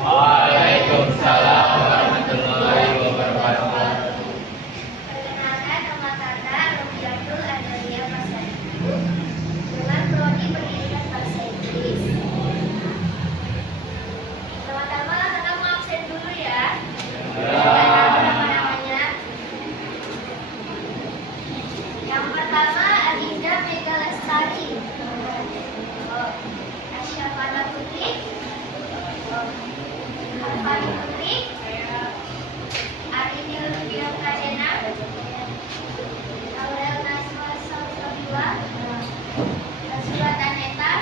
Waalaikumsalam warahmatullahi wabarakatuh. Perkenalkan, nama Tata Robiatul Adalia Pasaribu dengan prodi pendidikan bahasa Inggris. Pertama-tama Tata mau absen dulu ya. Nama-namanya. Yang pertama Adinda Mega Lestari, Asyafana Putri, Alfani Putri, Arinil Biokadena, Aurel Naswa Saudabila, Naswa Taneta,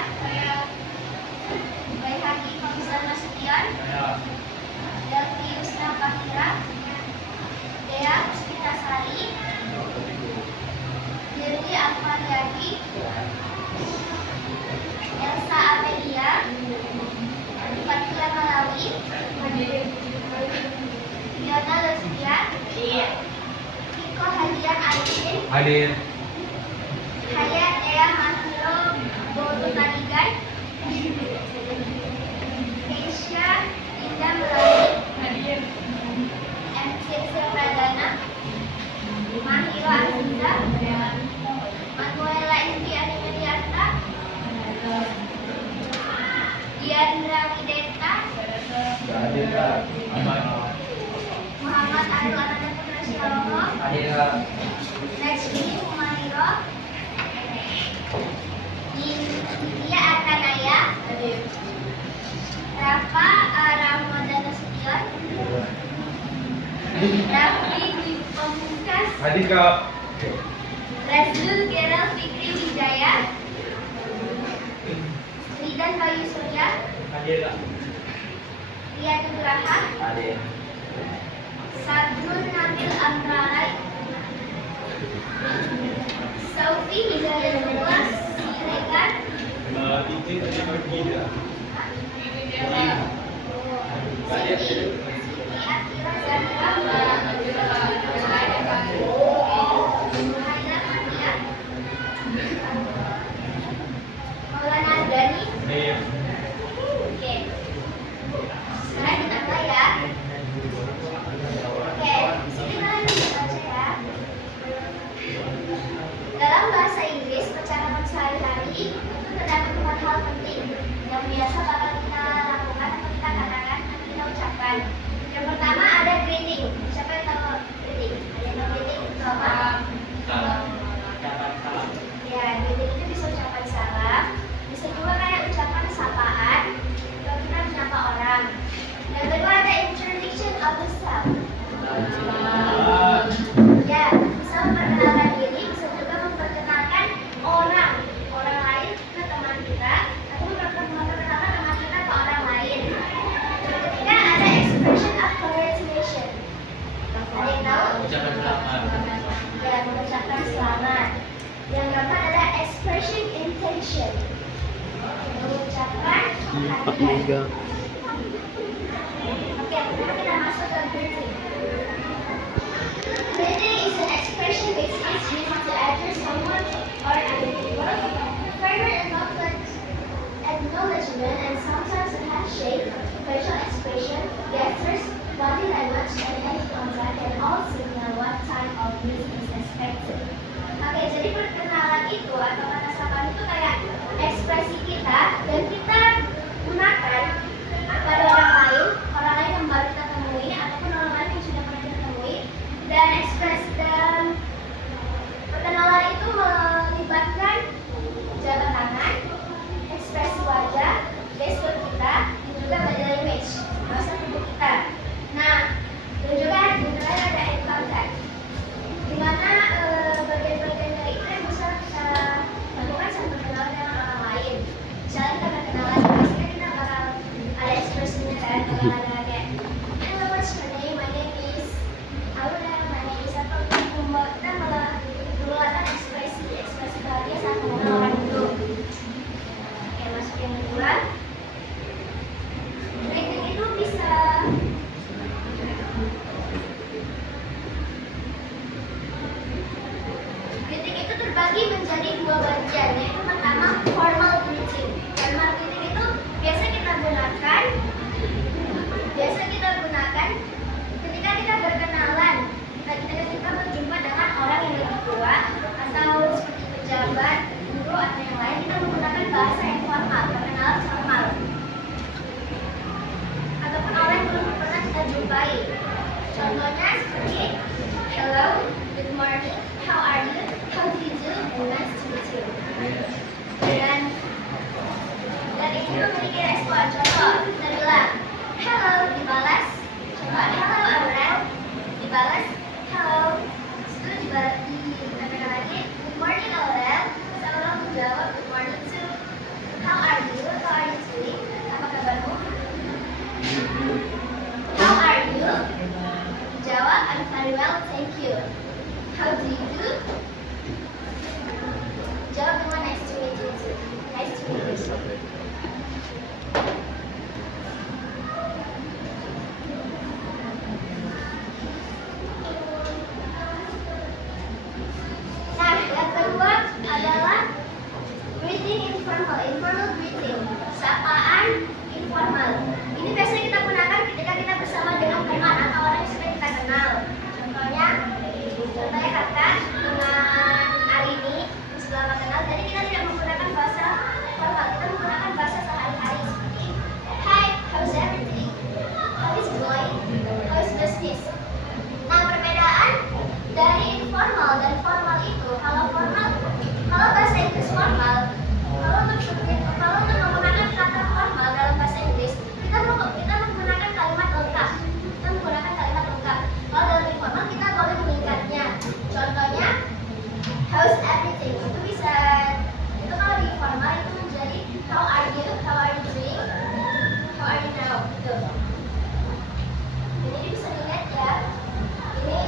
Baihaki Fauzan Nasution, Delvius Napakira, Dea Puspitasari, Dirli Alfariadi, Elsa Amelia, Fatia Malawi, Fiona Lesbian, Kiko Hadian Arifin, Hadir. Hayat Ea Mahiro Bolu Tanigan, Keisha Indah Melani, MCC Pradana, Mahiro Aziza, Manuela Indi Animediata, Diandra Wideta, Hadir. Muhammad Arul Ananda Putra Sialomo, Hadir. Najmi Humairo, Nindya Arkanaya, Rafa Ramadan Nasution, Raffi Dwi Pamungkas, Hadir kak. Razul Gerald Fikri Wijaya, Ridan Bayu Surya, Hadir kak. Ria Nugraha, Hadir. Sadrun Nabil Amrarai, Saufi Hidayatullah Siregar, Ini tadi pergi dah. Siti Akira Zahra, Muhammad Fatia, Maulana Dani. Oke. Sekarang kita mulai ya. Oke, di sini kalian bisa baca ya. Dalam bahasa Inggris, percakapan sehari-hari itu terdapat 4 hal penting yang biasa bakal kita lakukan atau kita katakan atau kita ucapkan. Yang pertama ada greeting. Siapa yang tahu greeting? Ada yang tahu greeting? Itu apa? Ya, greeting itu bisa ucapan salam, bisa juga kayak ucapan sapaan, kalau kita menyapa orang. Yang kedua ada introduction of the self. Ya, bisa memperkenalkan diri, bisa juga memperkenalkan orang lain ke teman kita, atau memperkenalkan teman kita ke orang lain. Yang ketiga ada expression of congratulation. Ada yang tahu? Ucapan selamat. Ya, mengucapkan selamat. Yang keempat ada expression intention. Mengucapkan hadiah. Oke, sekarang kita masuk ke greeting. Greeting is an expression which is used to address someone or an individual, further acknowledgement, and sometimes a handshake, facial expression, gestures, body language, and eye contact can all signal what type of greeting is expected. Oke, jadi perkenalan itu atau kata sapaan itu kayak ekspresi kita dan kita gunakan pada orang lain yang baru kita temui ataupun orang lain yang sudah pernah kita temui, dan perkenalan itu melibatkan jabat tangan, ekspresi wajah, gestur kita, dan juga body language, bahasa tubuh kita. Nah, dan juga ada eye contact, di mana bagian-bagian dari itu yang bisa kita lakukan saat berkenalan dengan orang lain. informal. Ini biasanya kita gunakan ketika kita bersama dengan teman atau orang yang sudah kita kenal. Contohnya kakak dengan Arini yang sudah lama kenal. Jadi kita tidak menggunakan bahasa formal, kita menggunakan bahasa sehari-hari seperti Hi, how's everything? How is it going? How's business? Nah, perbedaan dari informal dan formal itu, kalau bahasa Inggris formal, kalau untuk menggunakan kata formal dalam bahasa Inggris, kita menggunakan kalimat lengkap. Kalau dalam informal kita boleh meningkatnya. Contohnya, how's everything? Itu kalau di formal itu menjadi how are you doing, how are you now? Gitu. Jadi bisa dilihat ya. Ini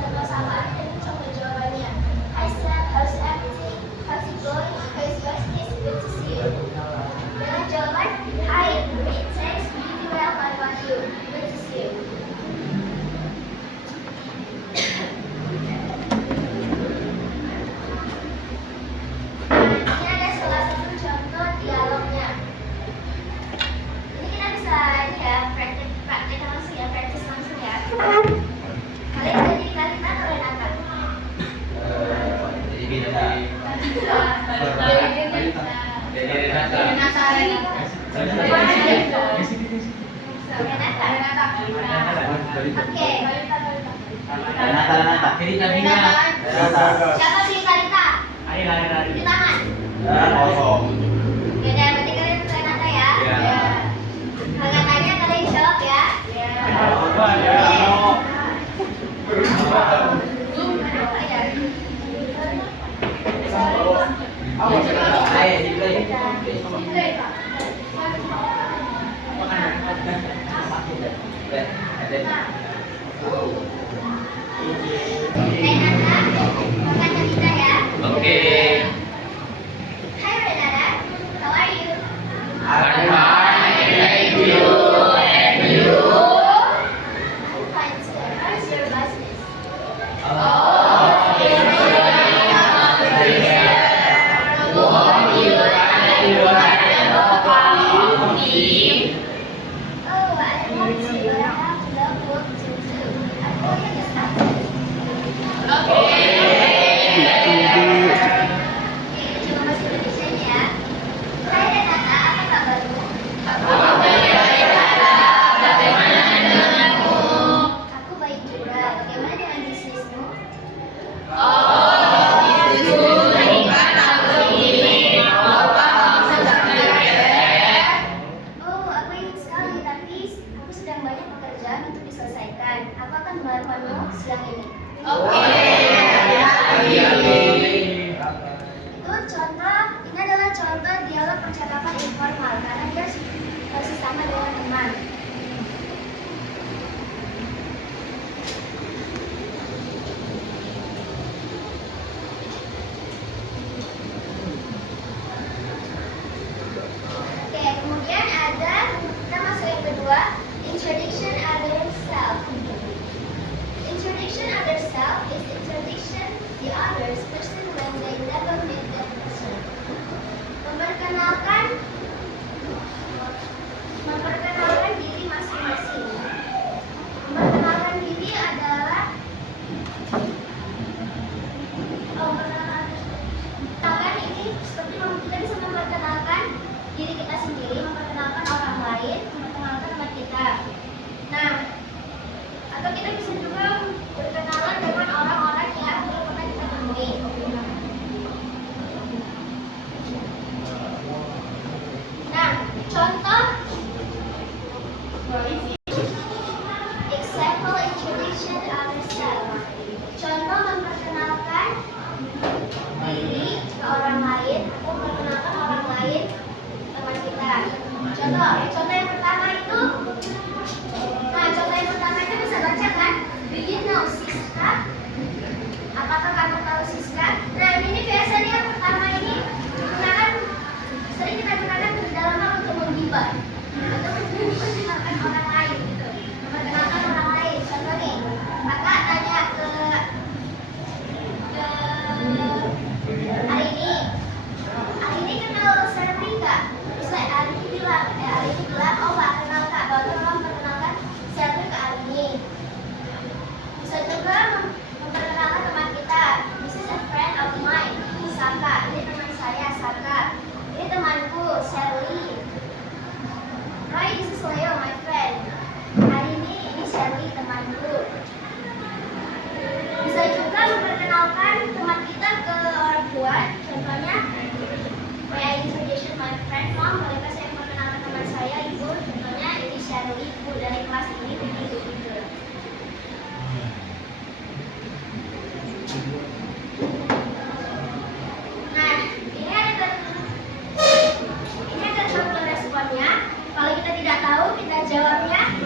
contoh samaan dan ini contoh jawabannya. Hi Sam, how's everything? How's it going? How's your business? Good to see you. Dengan jawaban, hi, great, thanks, really well, how about you? Good to see you. Ini ada salah satu contoh dialognya. Ini kita bisa praktek langsung ya, praktis langsung ya. Kalian jadi Kalita atau Renata? Jadi Renata. Oke. Renata. Siapa sih Kalita? Di tangan. Kosong. Beda, berarti kalian Renata ya? Kalian tanya, kalian jawab ya? Coba ya. Renata, makanya kita ya. Oke. Hai Renata, how are you? I'm fine, thank you. And you? I'm fine too. How is your business? Oh, I want to, but I have a lot of work to do. I'm going to get started. Coba bahasa Indonesianya ya. Hai Renata, apa kabarmu? Aku baik juga. Bagaimana dengan bisnismu? Oh, aku ingin sekali, tapi aku sedang banyak pekerjaan untuk diselesaikan. Aku akan melarangmu siang ini. Ini adalah contoh dialog percakapan informal karena dia sesama dengan teman. Oke, kemudian kita masuk yang kedua, introduction other self. Introduction other self is introduction the others person when they never met that person. Memperkenalkan diri masing-masing. Memperkenalkan diri adalah memperkenalkan ini seperti kita bisa memperkenalkan diri kita sendiri, memperkenalkan orang lain, memperkenalkan teman kita. Nah, atau kita bisa juga berkenalan dengan orang-orang yang belum pernah kita temui. Nah, contoh example introduction ourselves. Contoh memperkenalkan diri ke orang lain atau memperkenalkan orang lain teman kita. Contoh yang pertama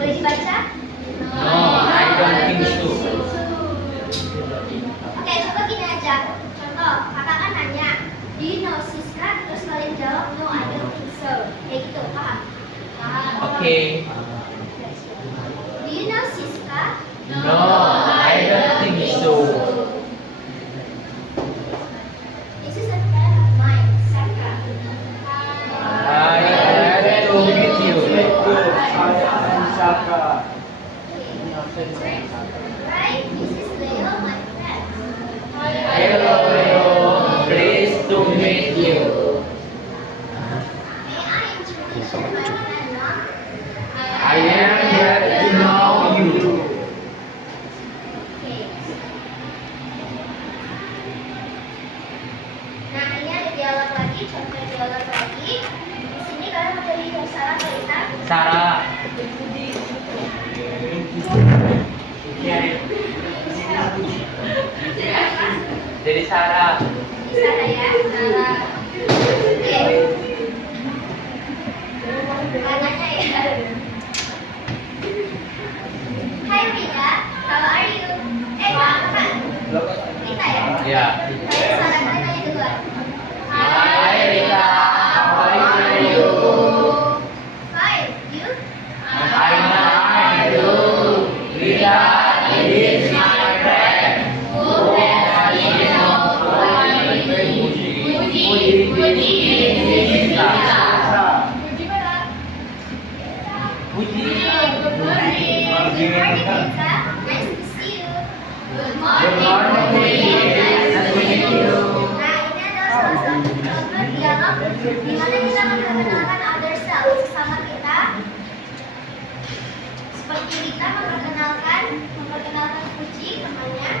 Boleh dibaca? No, I don't think so. Oke, coba gini aja. Contoh, kakak kan nanya, do you know Siska? Terus kalian jawab, no, I don't think so. Kayak gitu, paham? Paham. Oke. Do you know Siska? No, I don't think so. This is a friend of mine, Saka. I glad to meet you. Right? This is Leo, my friend. Hello, Leo. Pleased to meet you. May I introduce you my friend Mom? I am glad to know you. Oke. Nah, ini ada dialog lagi, contoh dialog lagi. Di sini kalian mau jadi Sarah atau Ita? Sarah. Jadi Sarah. Ini Sarah ya, Sarah. Oke. Nanya ya. Hai Rita, how are you? Kakak. Rita ya? Ya. Hai Sarah, kalian nanya duluan. Hai Rita, how are you? Fine, you? I'm fine too. Rita is my friend. Puji. Good morning, Rita. Nice to see you. Good Good morning, Puji. Nice to meet you. Nah, ini adalah salah satu contoh dialog di mana kita memperkenalkan ourselves sesama kita. Seperti Rita memperkenalkan Puji temannya.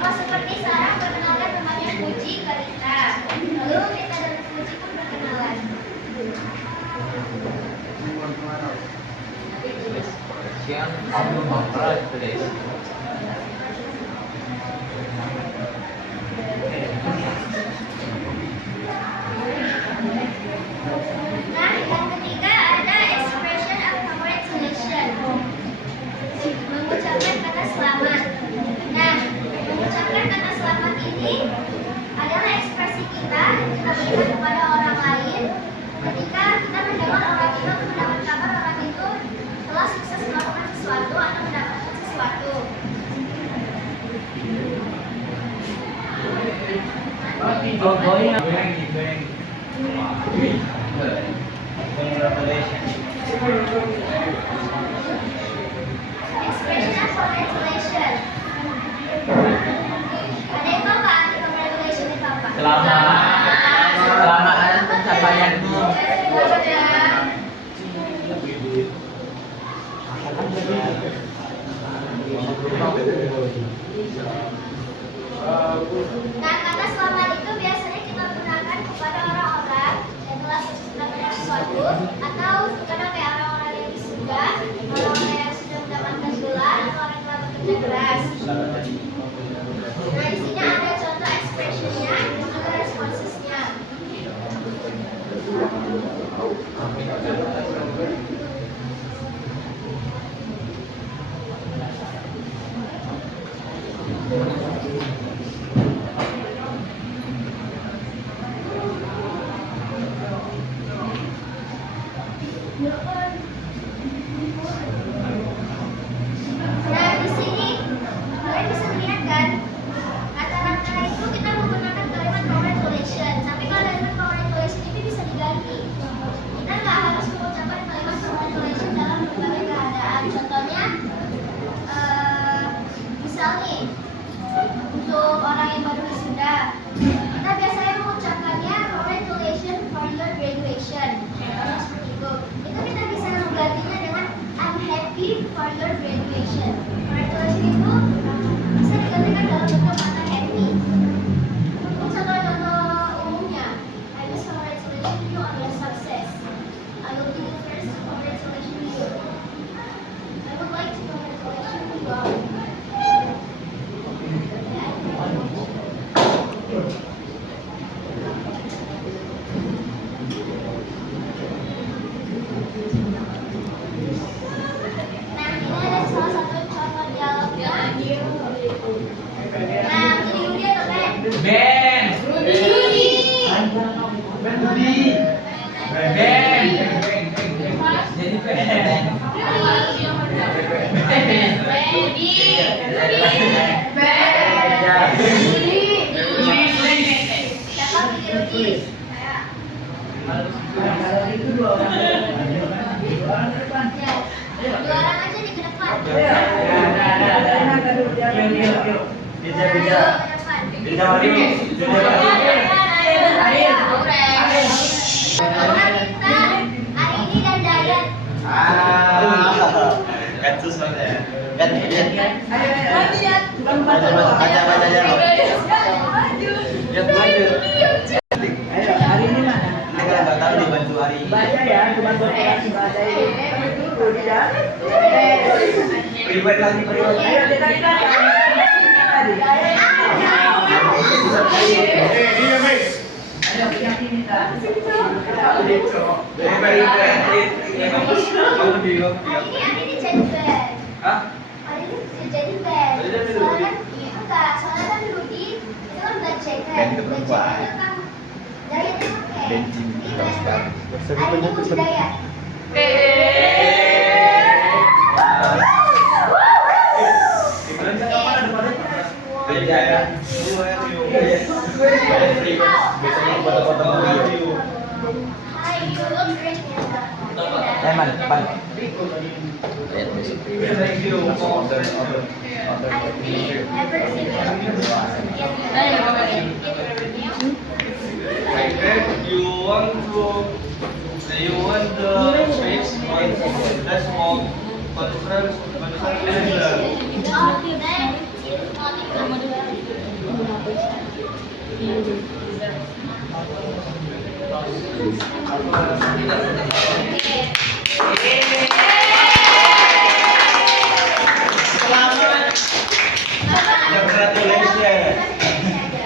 Oh, seperti Sarah memperkenalkan temannya Puji ke Rita. Lalu Rita dan Puji pun berkenalan. Siang, kamu mau tulis. Nah, yang ketiga ada expression of congratulation. Mengucapkan kata selamat. Nah, mengucapkan kata selamat ini adalah ekspresi kita yang kita berikan kepada orang lain ketika kita mendengar orang itu atau mendapat kabar orang itu telah sukses melakukan sesuatu atau mendapatkan sesuatu. Expression of congratulation. Ada yang tahu nggak arti congratulation itu apa? Selamat atas pencapaianmu. Nah, kata selamat itu biasanya kita gunakan kepada orang-orang yang telah sukses mendapatkan sesuatu atau karena kayak orang-orang yang wisuda, orang-orang yang sudah mendapatkan gelar atau orang yang telah bekerja keras. Nah, di sini ada contoh expressionnya dan juga responsesnya. Nah, di sini kalian bisa melihat kan, kata-kata itu kita menggunakan kalimat congratulation. Tapi kalau kalimat congratulation ini bisa diganti. Kita nggak harus mengucapkan kalimat congratulation dalam berbagai keadaan. Contohnya, misal nih, untuk orang yang baru wisuda, kita biasanya mengucapkannya congratulations for your graduation. Contohnya seperti itu. Itu kita bisa Arini dan Dayat. Arini jadi band. Arini jadi band. Soalnya kan Rudy itu kan black jacket. Band itu Black perempuan. jacket itu kan Dayat yang pakai. Band Jim Ini Betul band. sekali. Arini kunci Dayat. Hi, you look great in the Eman, depan. Never seen you You want the space on that small conference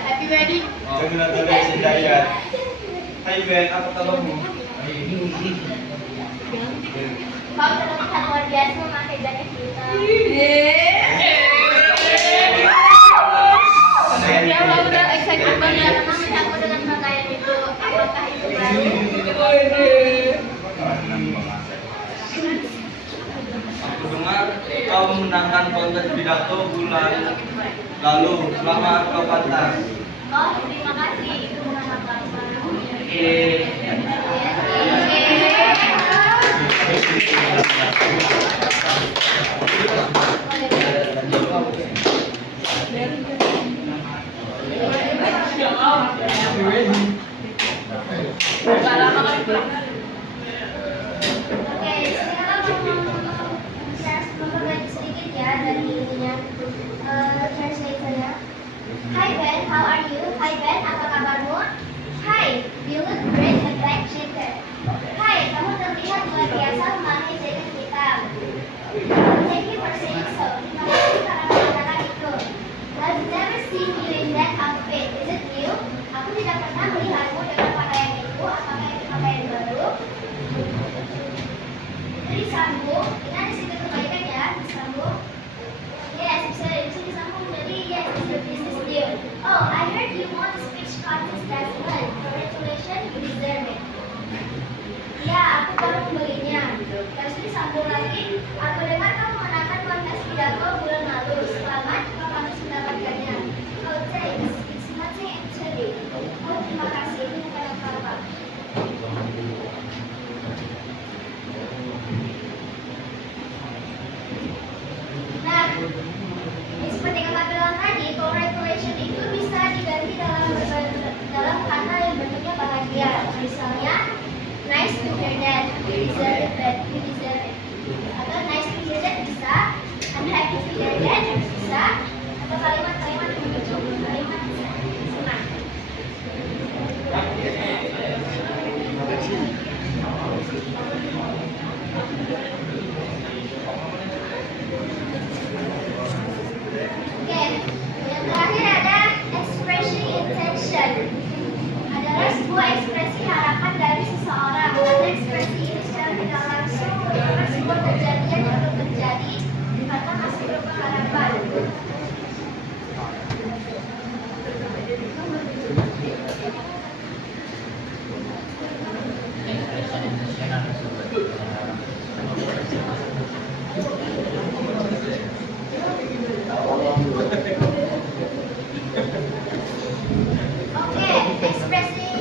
Happy wedding. Congratulations Dayat. Hai Ben, apa kabarmu? Kau terlihat luar biasa memakai jaket hitam. Ya Allah, udah excited banget. Karena aku dengan pakaian itu, apakah itu baru? Aku dengar kau memenangkan kontes pidato bulan lalu. Selamat kau pantas. Oh, terima kasih. Itu nama Bapak. Oke, sekarang memperbaiki sedikit ya dari ininya translatornya. Hi Ben, how are you? Hi Ben, apa kabarmu? Hi, you look great in black jacket. Hi, kamu terlihat luar biasa memakai jaket hitam. Thank you for saying so. Terima kasih karena mengatakan itu. I've never seen you in that outfit. Is it new? Aku tidak pernah melihatmu dengan pakaian itu. Apakah itu pakaian baru? Itu disambung. Ini ada sedikit kebaikan ya, disambung. Yes, bisa disambung. Jadi yes, this is new. Oh, I heard you won the speech contest last month. Congratulations, you deserve it. Ya, aku baru membelinya. Terus disambung lagi. Aku dengar kamu menangkan kontes pidato bulan lalu. Selamat, kau pantas mendapatkannya. Oh, thanks. It's nothing actually. Oh, terima kasih. Itu bukan apa-apa. Nah, ini seperti yang kata bilang tadi, congratulations itu bisa diganti dalam kata yang bentuknya bahagia. Misalnya, nice to hear that, you deserve it, you deserve it. Atau nice to hear that bisa, I'm happy to hear that bisa. Atau kalimat-kalimat yang lucu, kalimat senang. Oke, yang terakhir ada expressing intention. Adalah sebuah ekspresi harapan dari seseorang. Karena ekspresi ini secara tidak langsung merupakan sebuah kejadian yang belum terjadi atau masih berupa harapan. Oke, expressing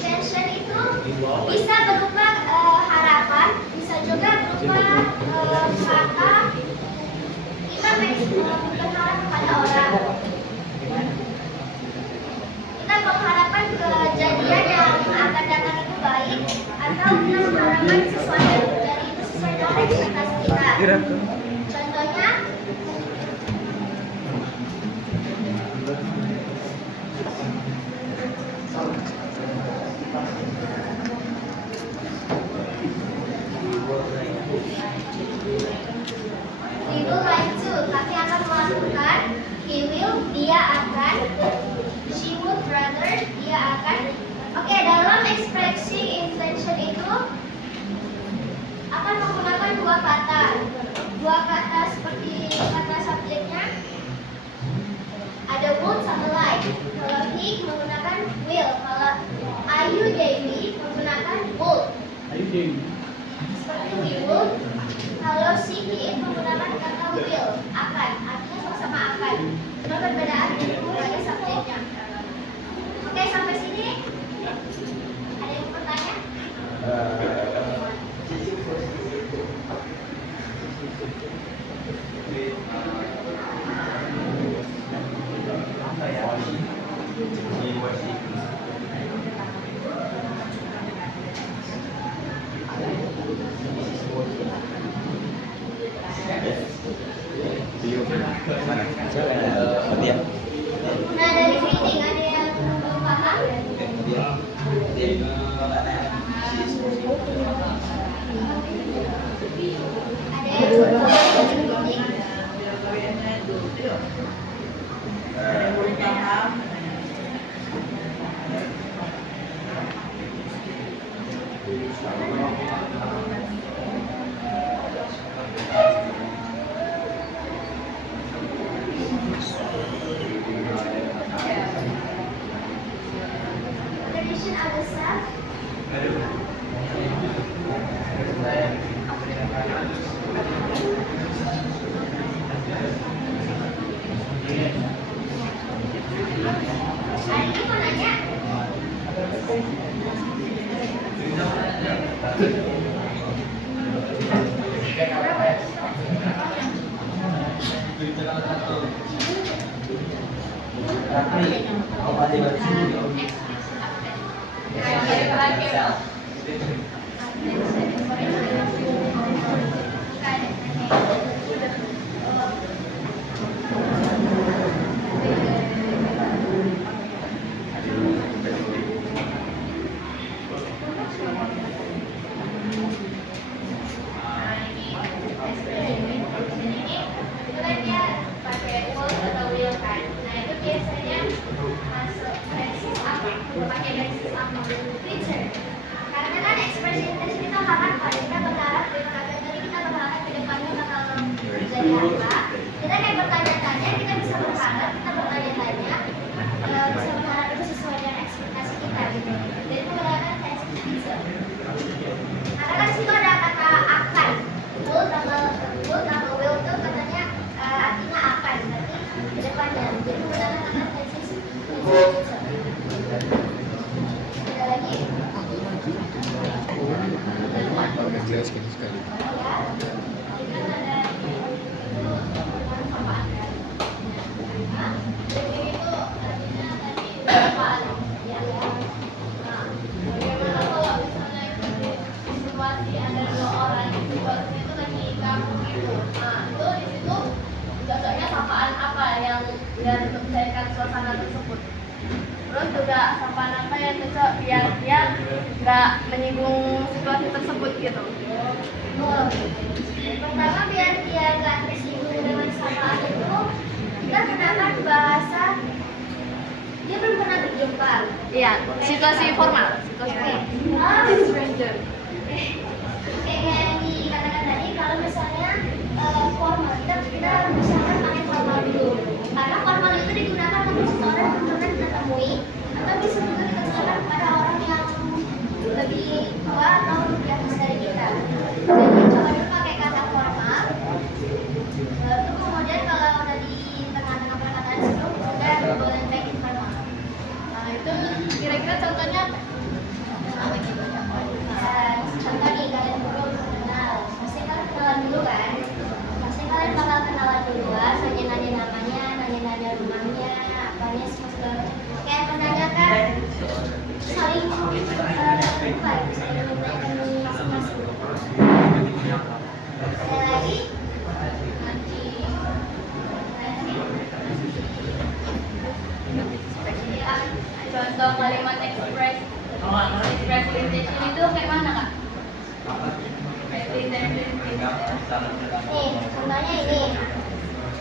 intention itu bisa berupa harapan, bisa juga berupa kata kita berharap kepada orang. menggunakan sesuatu dan itu sesuai dengan ekspektasi kita. Contohnya, we will like to, kami akan melakukan, he will, dia akan, she would rather, dia akan. Oke, dalam ekspresi intention itu akan menggunakan dua kata. Dua kata seperti kata subjeknya ada would sama like. Kalau he menggunakan will, kalau Ayu Dewi menggunakan would. Seperti we would. Kalau Siti menggunakan kata will, akan, artinya sama-sama akan. Cuma perbedaan itu pada subjeknya. Oke, sampai sini ada yang bertanya? Nah, dari reading ada yang belum paham? Ada yang belum paham dari reading? Tradition of the self. Hari ini mau nanya? Karena kan ekspresi intensi kita harap kita berharap dengan kata tadi kita berharap ke depannya bakal jadi apa. Kita kayak bertanya-tanya, kita bisa berharap, kita bertanya-tanya bisa berharap itu sesuai dengan ekspektasi kita gitu. Jadi itu menggunakan tense future. Karena kan situ ada kata akan, will tambah will itu katanya artinya akan, berarti ke depannya. Jadi menggunakan kata tense future. Ada lagi? Jelas sekali. Dan untuk mencairkan suasana tersebut. Terus juga sapaan apa yang cocok biar dia nggak menyinggung situasi tersebut gitu. Pertama biar dia nggak tersinggung dengan sapaan itu, kita gunakan bahasa dia belum pernah berjumpa. Iya, situasi formal. Stranger. Kayak yang dikatakan tadi, kalau misalnya formal kita misalkan pakai formal dulu. Karena formal itu digunakan untuk seseorang yang pernah kita temui, atau bisa juga kita gunakan kepada orang yang lebih tua atau lebih atas dari kita. Jadi coba dulu pakai kata formal. Lalu kemudian kalau udah di tengah-tengah perkataan sebelum, udah boleh back informal. Nah, itu kira-kira contohnya apa? Nih, contohnya ini.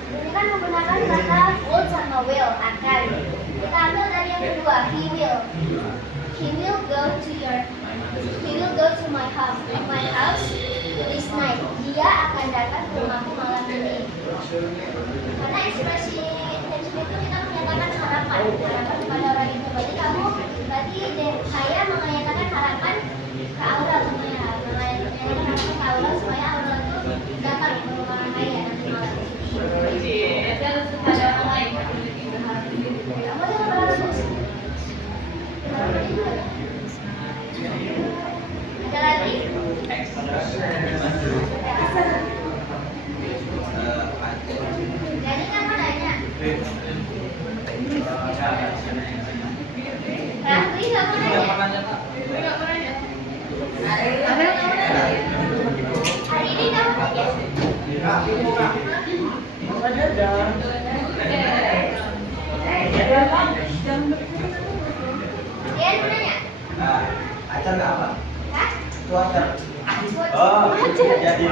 Ini kan menggunakan kata would sama will, akan. Kita ambil dari yang kedua, he will. He will go to my house this night. Dia akan datang ke rumahku malam ini. Karena ekspresi intention itu kita menyatakan harapan kepada orang itu. Saya menyatakan harapan ke Aurel supaya Aurel itu datang ke rumah orang kaya nanti malam. Kamu jangan berharap di sini. Ada lagi? Jadi kamu nanya. Rafli kamu nanya. Hari ini kamu nanya. Dian mau nanya? Acar nggak apa? Hah? Itu acar. Oh, jadi.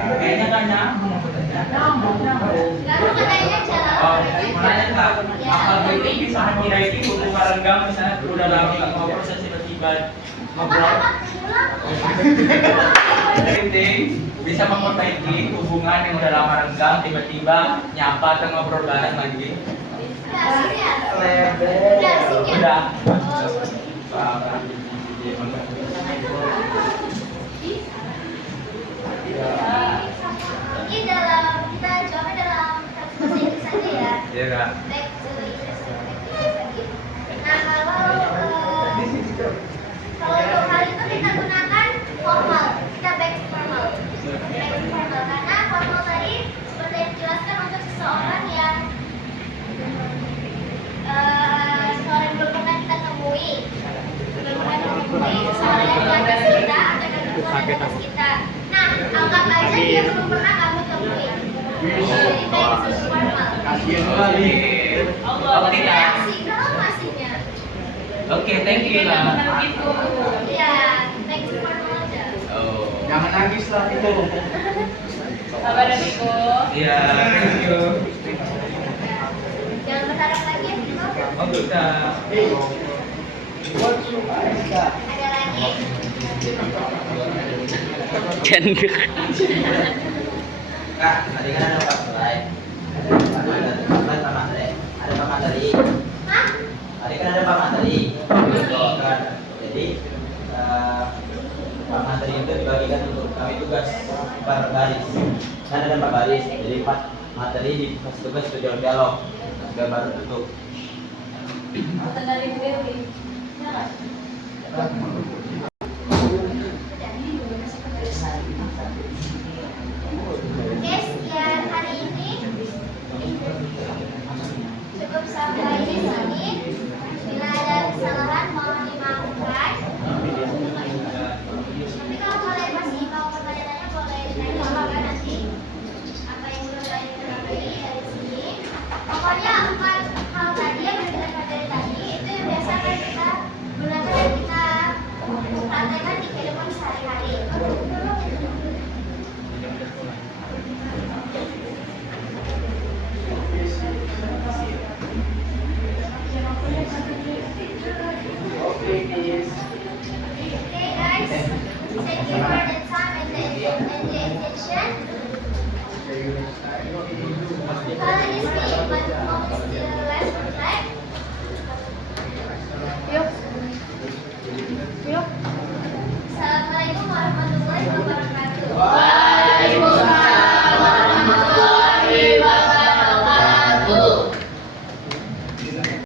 Kayaknya kan nyambung. Kamu katanya jalan. Apa ini bisa kira ini hubungan renggang misalnya udah lama nggak ngobrol tiba-tiba ngobrol. Penting bisa memperbaiki hubungan yang udah lama renggang tiba-tiba nyapa atau ngobrol bareng lagi. Udah. Mungkin kita jawabnya dalam bahasa Inggris saja ya. Iya kan? Back to English lagi. Nah kalau untuk hal itu kita gunakan formal. Kita back to formal. Karena formal tadi seperti yang dijelaskan untuk seseorang yang belum pernah kita temui. Seseorang yang di atas kita atau yang di atas kita. Nah, anggap aja dia belum pernah kamu temui. Jadi back to formal. Kasian sekali. Oke lah. Kalau masihnya. Oke, thank you lah. Iya, back to formal aja. Oh. Jangan nangis lah itu. Sabar ya, Niko. Iya, thank you. Jangan berharap lagi ya, Timo. Oh, udah. Ada lagi? Kak, tadi kan ada Pak Sulai. Ada Pak Materi. Hah? Tadi kan ada Pak Materi. Jadi Pak Materi itu dibagikan untuk kami tugas per baris. Kan ada 4 baris. Jadi 4 materi dikasih tugas untuk dialog. Gambar tutup. Oke, sekian hari ini. Cukup sampai di sini. Bila ada kesalahan mohon dimaafkan. Tapi kalau boleh masih mau pertanyaannya boleh ditanyakan nanti. Apa yang belum tadi dari sini. Pokoknya 4 hal tadi yang sudah kita pelajari tadi itu yang biasa kan kita gunakan dan kita praktekkan di kehidupan sehari-hari. Okay guys, thank you for the time and the attention. Kalau di sini